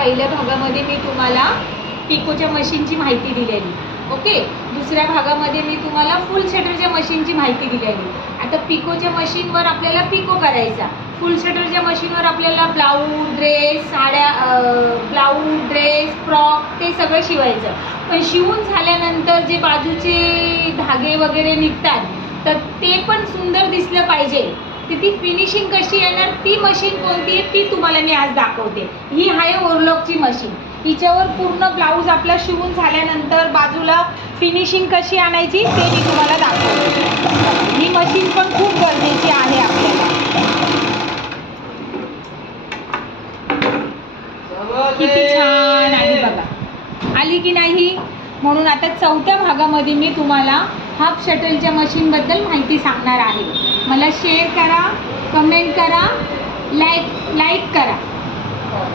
पहिल्या भागामध्ये मी तुम्हाला पिकोच्या मशीनची माहिती दिलेली, ओके. दुसऱ्या भागामध्ये मी तुम्हाला फुल शटरच्या मशीनची माहिती दिलेली. आता पिकोच्या मशीनवर आपल्याला पिको करायचा, फुल शटरच्या मशीनवर आपल्याला ब्लाऊज, ड्रेस, साड्या, ब्लाऊज, ड्रेस, फ्रॉक ते सगळं शिवायचं. पण शिवून झाल्यानंतर जे बाजूचे धागे वगैरे निघतात तर ते पण सुंदर दिसलं पाहिजे. तर ती फिनिशिंग कशी येणार, ती मशीन कोणती आहे ती तुम्हाला मी आज दाखवते. ही आहे ओरलॉकची मशीन. हिच्यावर पूर्ण ब्लाऊज आपला शिवून झाल्यानंतर बाजूला फिनिशिंग कशी आणायची ते मी तुम्हाला दाखवते. ही मशीन पण खूप गरजेची आहे आपल्याला. किती छान आली बघा, आली की नाही. म्हणून आता चौथ्या भागामध्ये मी तुम्हाला हाफ शटलच्या मशीनबद्दल माहिती सांगणार आहे. मला शेअर करा, कमेंट करा, लाईक करा.